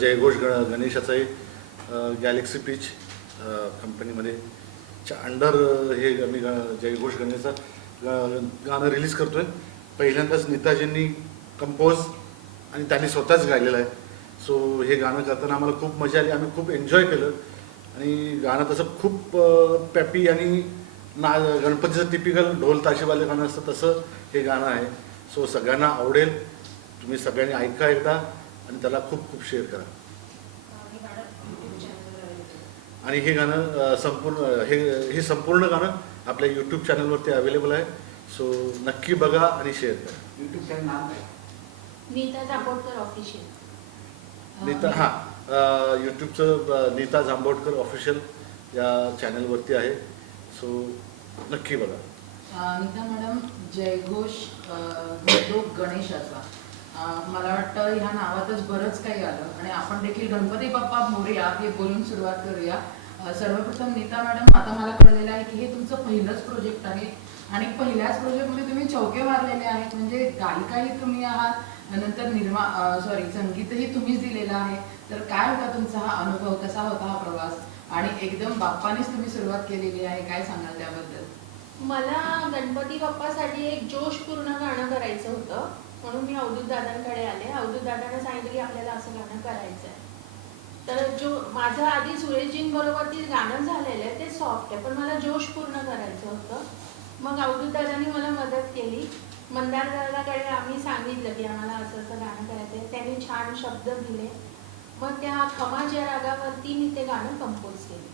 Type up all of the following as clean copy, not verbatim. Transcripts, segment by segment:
जयघोष गणेशाचं Galaxy pitch कंपनीमध्ये अंडर हे मी जयघोष गणेशाचं गाणं रिलीज करतो आहे. पहिल्यांदाच नीताजींनी कंपोज आणि त्यांनी स्वतःच गायलेलं आहे. सो हे गाणं करताना आम्हाला खूप मजा आली, आम्ही खूप एन्जॉय केलं आणि गाणं तसं खूप पॅपी आणि गणपतीचं टिपिकल ढोल ताशेवाले गाणं असतं तसं हे गाणं आहे. सो सगळ्यांना आवडेल, तुम्ही सगळ्यांनी ऐका एकदा आणि त्याला खूप खूप शेअर करा. आणि हे गाणं हे संपूर्ण गाणं आपल्या यूट्यूब चॅनलवरती अवेलेबल आहे. सो नक्की बघा आणि शेअर करा. यूट्यूब चॅनल नाव काय? नीता जांभोटकर ऑफिशियल. यूट्यूबचं नीता जांभोटकर ऑफिशियल या चॅनलवरती आहे. सो नक्की बघा. नीता मॅडम, जयघोष गणेशाचा मला वाटतं ह्या नावातच बरंच काही आलं आणि आपण देखील गणपती बाप्पा मोरया हे बोलून सुरुवात करूया. सर्वप्रथम नीता मॅडम, आता मला कळलेलं आहे की हे तुमचं पहिलंच प्रोजेक्ट आहे आणि पहिल्याच प्रोजेक्टमध्ये तुम्ही चौके मारलेले आहेत. म्हणजे गायिकाही तुम्ही आहात, नंतर संगीतही तुम्हीच दिलेलं आहे. तर काय होता तुमचा हा अनुभव, कसा होता हा प्रवास आणि एकदम बाप्पानेच तुम्ही सुरुवात केलेली आहे, काय सांगाल त्याबद्दल? मला गणपती बाप्पासाठी एक जोशपूर्ण गाणं करायचं होतं, म्हणून मी अवधूत दादांकडे आले. अवधूत दादांना सांगितलं की आपल्याला असं गाणं करायचं आहे. तर माझं आधी सुरेशजींबरोबर ते गाणं झालेलं आहे ते सॉफ्ट आहे, पण मला जोशपूर्ण करायचं होतं. मग अवधूत दादांनी मला मदत केली. मंदार दादाकडे आम्ही सांगितलं की आम्हाला असं असं गाणं करायचं आहे. त्यांनी छान शब्द दिले. मग त्या खमाच्या रागावरती मी ते गाणं कंपोज केलं.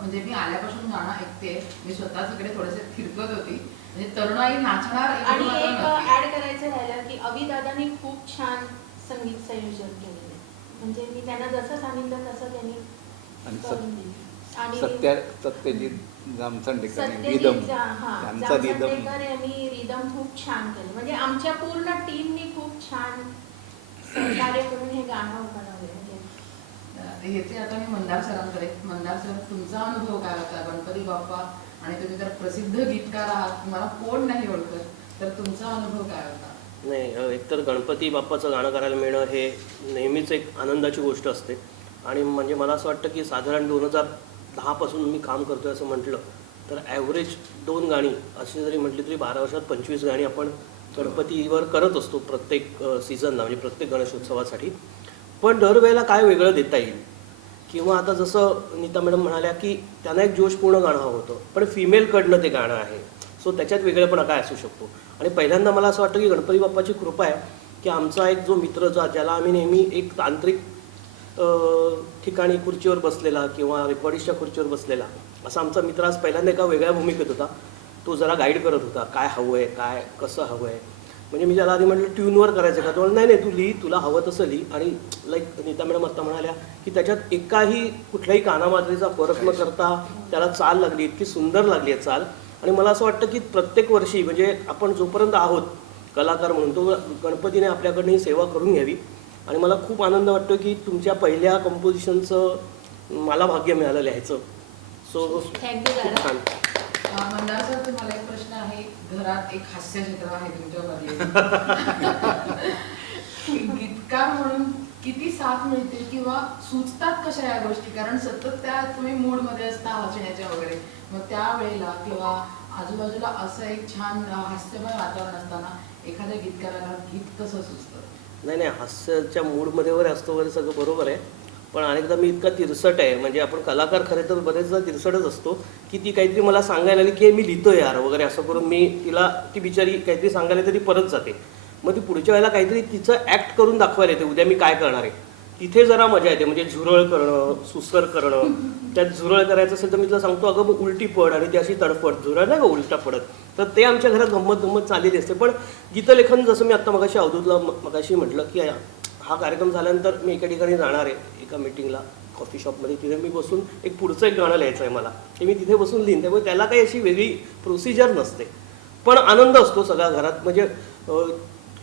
म्हणजे मी आल्यापासून गाणं ऐकते, मी स्वतःच इकडे थोडेसे फिरकत होती म्हणजे तरुणाई नाचणार आणि एवढं एक मात्र नक्की. ऍड करायचं राहिलं की अविदादांनी खूप छान संगीत संयोजन केलेलं आहे. म्हणजे मी त्यांना जसं सांगितलं तसं त्यांनी आणि करून दिलं. आणि सत्यजित जामसंडेकर रिदम त्यांचा रिदम जामसंडेकर यांनी रिदम खूप छान केलं. म्हणजे आमच्या पूर्ण टीमनी खूप छान सहकार्य करून हे गाणं बनवलं. येते आता मी मंदार सरांकडे. मंदार सर, तुमचा अनुभव काय होता गणपती बाप्पा, आणि तुम्ही तर प्रसिद्ध गीतकार आहात, तुम्हाला कोण नाही ओळखत, तर तुमचा अनुभव काय होता? नाही, एकतर गणपती बाप्पाचं गाणं करायला मिळणं हे नेहमीच एक आनंदाची गोष्ट असते. आणि म्हणजे मला असं वाटतं की साधारण 2010पासून मी काम करतो आहे असं म्हटलं तर ॲव्हरेज 2 गाणी अशी जरी म्हटली तरी 12 वर्षात 25 गाणी आपण गणपतीवर करत असतो प्रत्येक सीझनला, म्हणजे प्रत्येक गणेशोत्सवासाठी. पण दरवेळेला काय वेगळं देता येईल, किंवा आता जसं नीता मॅडम म्हणाल्या की त्यांना एक जोशपूर्ण गाणं हवं होतं, पण फिमेलकडनं ते गाणं आहे, सो त्याच्यात वेगळेपणा काय असू शकतो. आणि पहिल्यांदा मला असं वाटतं की गणपती बाप्पाची कृपा आहे की आमचा एक जो मित्र ज्याला आम्ही नेहमी एक तांत्रिक ठिकाणी खुर्चीवर बसलेला किंवा रेकॉर्डिस्टच्या खुर्चीवर बसलेला असा आमचा मित्र आज पहिल्यांदा एका वेगळ्या भूमिकेत होता. तो जरा गाईड करत होता, काय हवं आहे, काय कसं हवं आहे. म्हणजे मी ज्याला आधी म्हटलं ट्यूनवर करायचं का, तो म्हणलं नाही तू लिही, तुला हवं तसं लिही. आणि लाईक नीता मॅडम आत्ता म्हणाल्या की त्याच्यात एकाही कुठल्याही कानामात्रेचा फरक न करता त्याला चाल लागली, इतकी सुंदर लागली आहे चाल. आणि मला असं वाटतं की प्रत्येक वर्षी म्हणजे आपण जोपर्यंत आहोत कलाकार म्हणून तो गणपतीने आपल्याकडनं ही सेवा करून घ्यावी. आणि मला खूप आनंद वाटतो की तुमच्या पहिल्या कंपोजिशनचं मला भाग्य मिळालं लिहायचं. सो थँक्यू दादा. छान. मंदार सर, तुम्हाला एक प्रश्न आहे. घरात एक हास्यचित्र आहे तुमच्यामध्ये. गीतकार म्हणून किती साथ मिळते किंवा सुचतात कशा या गोष्टी, कारण सतत त्या तुम्ही मूडमध्ये असता हसण्याच्या वगैरे, मग त्यावेळेला किंवा आजूबाजूला असं एक छान हास्यमय वातावरण असताना एखाद्या गीतकाराला गीत कसं सुचतं? नाही, हास्याच्या मूडमध्ये वगैरे असतो वगैरे सगळं बरोबर आहे. पण अनेकदा मी इतका तिरसट आहे, म्हणजे आपण कलाकार खरे तर बरेचदा तिरसटच असतो, की ती काहीतरी मला सांगायला आली की मी लिहितो यार वगैरे असं करून मी तिला, ती बिचारी काहीतरी सांगायला तरी परत जाते. मग ती पुढच्या वेळेला काहीतरी तिचं ॲक्ट करून दाखवायला येते, उद्या मी काय करणार आहे. तिथे जरा मजा येते, म्हणजे झुरळ करणं, सुसर करणं. त्यात झुरळ करायचं असेल तर मी तिला सांगतो अगं मग उलटी पड, आणि ती अशी तडफड, झुरळ नाही का उलटा पडत. तर ते आमच्या घरात गंमत चाललेली असते. पण गीतलेखन जसं मी आत्ता मगाशी अवधूतला मगाशी म्हटलं की हा कार्यक्रम झाल्यानंतर मी एका ठिकाणी जाणार आहे, एका मीटिंगला कॉफी शॉपमध्ये. तिथे मी बसून एक पुढचं एक गाणं लिहायचं आहे मला, ते मी तिथे बसून लिहीन. त्यामुळे त्याला काही अशी वेगळी प्रोसिजर नसते, पण आनंद असतो सगळ्या घरात. म्हणजे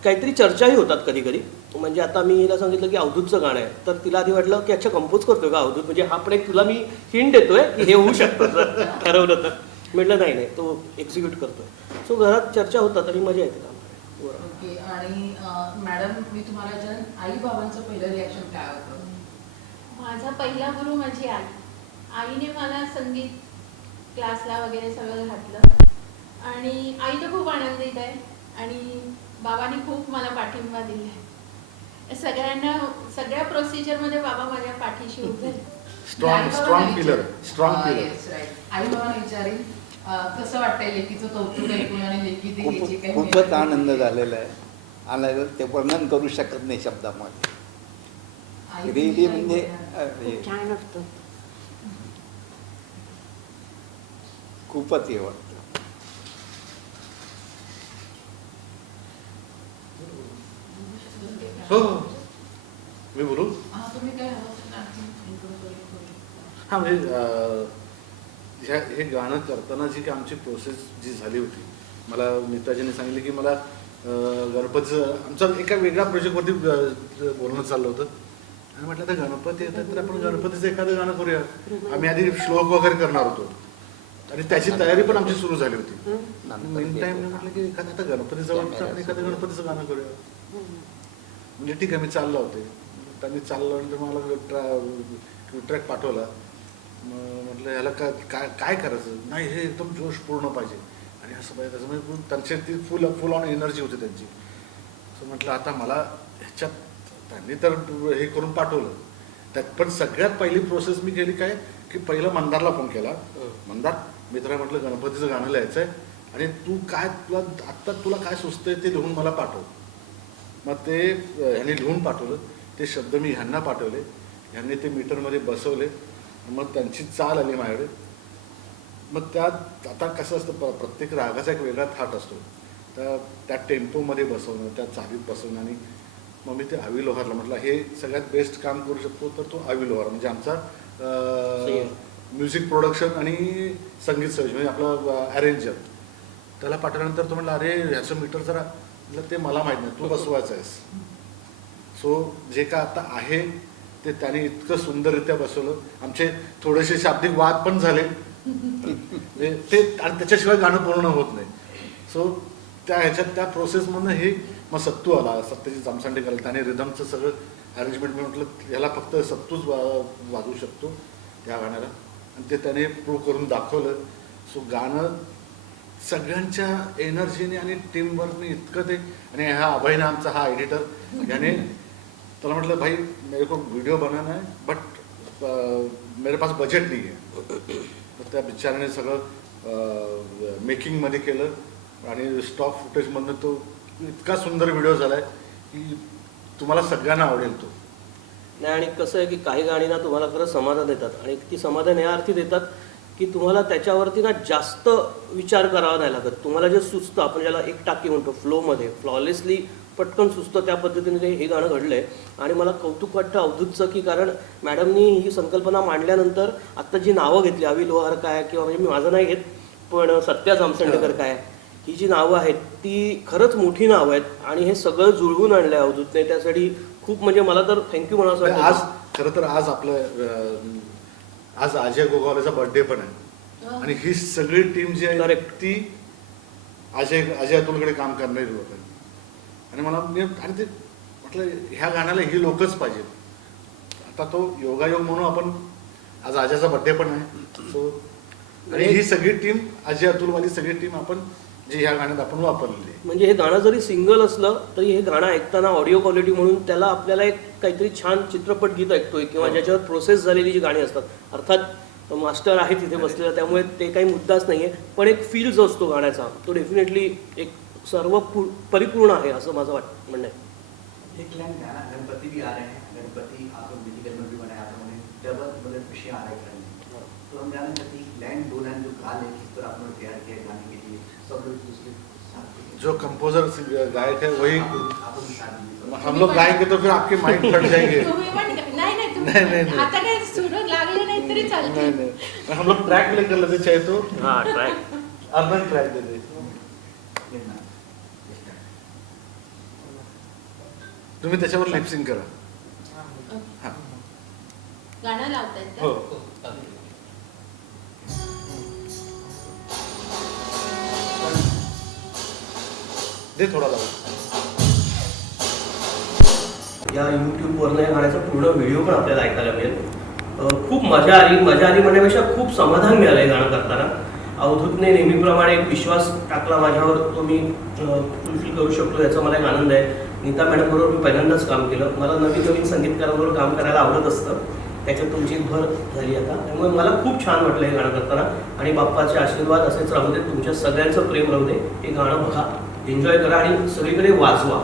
काहीतरी चर्चाही होतात कधी कधी. म्हणजे आता मी हिला सांगितलं की अवधूतचं गाणं आहे, तर तिला आधी वाटलं की अच्छा कंपोज करतोय का अवधूत, म्हणजे हा पण एक तुला मी हिंट देतोय की हे होऊ शकतं जर ठरवलं तर. म्हटलं नाही, तो एक्झिक्यूट करतोय. सो घरात चर्चा होतात आणि मजा येते. ओके. आणि मॅडम, मी तुम्हाला विचारेन, आई बाबांचं पहिलं रिॲक्शन काय होतं? माझा पहिला गुरु माझी आई. आईने मला संगीत क्लासला वगैरे सगळं घातलं आणि आई तर खूप आनंदित आहे. आणि बाबांनी खूप मला पाठिंबा दिला आहे. सगळ्या प्रोसिजरमध्ये बाबा माझ्या पाठीशी उभे आहेत. Strong pillar. आई बाबांना विचारेन, कसं वाटतंय लेकीचं कौतुक ऐकून आणि लेकी ते जे काही खूपच आनंद झालेला आहे. आणि ते वर्णन करू शकत नाही शब्दामध्ये. रिली म्हणजे छान असतं. खूपच हे वाटतं. हो, मी बोलू. तुम्ही काय हां, म्हणजे हे गाणं करताना जी काही आमची प्रोसेस जी झाली होती, मला नेताजीने सांगितले की मला गणपतीचं आमचा एका वेगळ्या प्रोजेक्टवरती बोलणं चाललं होतं. आणि म्हटलं आता गणपती येतात तर आपण गणपतीचं एखादं गाणं करूया. आम्ही आधी श्लोक वगैरे करणार होतो आणि त्याची तयारी पण आमची सुरू झाली होती. मेन टाईम म्हटलं की एखादं आता गणपतीजवळ आपण एखादं गणपतीचं गाणं करूया. म्हणजे ठीक आहे, मी चाललो होते. त्यांनी चालल्यानंतर मला ट्रॅक पाठवला. म्हटलं ह्याला काय करायचं नाही, हे एकदम जोशपूर्ण पाहिजे आणि असं पाहिजे तसं. म्हणजे त्यांची ती फुल ऑन एनर्जी होती त्यांची. असं म्हटलं आता मला ह्याच्यात त्यांनी तर हे करून पाठवलं. त्यात पण सगळ्यात पहिली प्रोसेस मी केली काय की पहिलं मंदारला फोन केला. मंदार, मी तुला म्हटलं गणपतीचं गाणं लिहायचं आहे आणि तुला काय सुचतंय ते लिहून मला पाठव. मग ते ह्यांनी लिहून पाठवलं. ते शब्द मी ह्यांना पाठवले. ह्यांनी ते मीटरमध्ये बसवले. मग त्यांची चाल आली माझ्याकडे. मग त्यात आता कसं असतं, प्रत्येक रागाचा एक वेगळा थाट असतो. तर त्या टेम्पोमध्ये बसवणं, त्या चालीत बसवणं. आणि मग मी ते आवी लोहारला म्हटलं हे सगळ्यात बेस्ट काम करू शकतो तर तो आवी लोहार, म्हणजे आमचा म्युझिक प्रोडक्शन आणि संगीत संयोजन म्हणजे आपला अरेंजर. त्याला पाठवल्यानंतर तो म्हटलं अरे ह्याचं मीटर जरा, म्हटलं ते मला माहीत नाही, तू बसवायचं आहेस. सो जे का आता आहे ते त्याने इतकं सुंदररित्या बसवलं. आमचे थोडेसे शाब्दिक वाद पण झाले ते, आणि त्याच्याशिवाय गाणं पूर्ण होत नाही. सो त्या ह्याच्यात त्या प्रोसेसमधनं हे मग सत्तू आला, सत्यजित जामसांडे करायला, त्याने रिदमचं सगळं अरेंजमेंट. मी म्हटलं ह्याला फक्त सत्तूच वाजवू शकतो या गाण्याला, आणि ते त्याने प्रूव्ह करून दाखवलं. सो गाणं सगळ्यांच्या एनर्जीने आणि टीमवर्कने इतकं ते. आणि हा अभयना आमचा हा एडिटर, याने त्याला म्हटलं भाई मेरे को वीडियो बनाना है बट मेरे पास बजेट नाही आहे. तर त्या बिचाराने सगळं मेकिंगमध्ये केलं आणि स्टॉक फुटेजमधनं तो इतका सुंदर व्हिडिओ झाला आहे की तुम्हाला सगळ्यांना आवडेल तो. नाही, आणि कसं आहे की काही गाणी ना तुम्हाला खरं समाधान देतात, आणि ती समाधान या अर्थी देतात की तुम्हाला त्याच्यावरती ना जास्त विचार करावा नाही लागत. तुम्हाला जे सुचतं, आपण ज्याला एक टाकी म्हणतो, फ्लोमध्ये फ्लॉलेसली पटकन सुचतं, त्या पद्धतीने हे गाणं घडलं आहे. आणि मला कौतुक वाटतं अवधूतचं की कारण मॅडमनी ही संकल्पना मांडल्यानंतर आत्ता जी नावं घेतली, आवी लोहार काय, किंवा म्हणजे मी माझं नाही घेत पण सत्या जामसंडेकर काय, ही जी नावं आहेत ती खरंच मोठी नावं आहेत. आणि हे सगळं जुळवून आणलं आहे अवधूतने, त्यासाठी खूप म्हणजे मला तर थँक्यू म्हणावं वाटतं. आज खरं तर आज आपलं आज अजय गोगावलेचा बर्थडे पण आहे, आणि ही सगळी टीम जी आहे Correct. ती अजय अतुलकडे काम करणारी लोक आहेत. आणि मला आणि ते म्हटलं ह्या गाण्याला ही लोकच पाहिजेत. आता तो योगायोग म्हणून आपण आज अजयचा बर्थडे पण आहे. सो आणि ही सगळी टीम अजय अतुलवाली सगळी टीम आपण जी ह्या गाण्यात आपण वापरलेली आहे. म्हणजे हे गाणं जरी सिंगल असलं तरी हे गाणं ऐकताना ऑडिओ क्वालिटी म्हणून त्याला आपल्याला एक काहीतरी छान चित्रपट गीत ऐकतोय, किंवा ज्याच्यावर प्रोसेस झालेली जी गाणी असतात. अर्थात मास्टर आहे तिथे बसलेला, त्यामुळे ते काही मुद्दाच नाही आहे, पण एक फील जो असतो गाण्याचा तो डेफिनेटली एक सर्व परिपूर्ण आहे असं माझं म्हणणं आहे. एक लाइन गाना गणपति भी आ रहे हैं, गणपति आप लोग मिली में भी बनाया आप लोगों ने, डबल मतलब खुशी आ रही है. तो हम जानना चाहते हैं लाइन दो लाइन जो गा ले किस तरह आप लोगों ने तैयार किया है गाने के लिए, सब लोग उसके साथ में. जो कंपोजर गायक है वही आप लोग साथ में. हम लोग गाएंगे तो फिर आपके माइंड फट जाएंगे. तुम्ही पण नाही नहीं, तुम्ही नहीं. आता काय सुर लागले नाही तरी नहीं, चालते. नहीं. हम लोग ट्रैक प्ले कर लेते चाहे तो हां, ट्रॅक अर्बन ट्रैक दे दे. लेना. तुम्ही त्याच्यावर लिपसिंग करा. हां. गाणं लावतायत हो. का? दे थोडा लावून. या यूट्यूबवरनं या गाण्याचा पूर्ण व्हिडिओ पण आपल्याला ऐकायला मिळेल. खूप मजा आली म्हणण्यापेक्षा खूप समाधान मिळालं हे गाणं करताना. अवधूतने नेहमीप्रमाणे एक विश्वास टाकला माझ्यावर, तो मी फुलफिल करू शकलो याचा मला एक आनंद आहे. नीता मॅडमबरोबर मी पहिल्यांदाच काम केलं. मला नवीन नवीन संगीतकारांबरोबर काम करायला आवडत असतं, त्याच्यात तुमची भर झाली आता. त्यामुळे मला खूप छान वाटलं हे गाणं करताना. आणि बाप्पाचे आशीर्वाद असेच राहू दे, तुमच्या सगळ्यांचं प्रेम राहू दे. हे गाणं बघा, एन्जॉय करा आणि सगळीकडे वाजवा.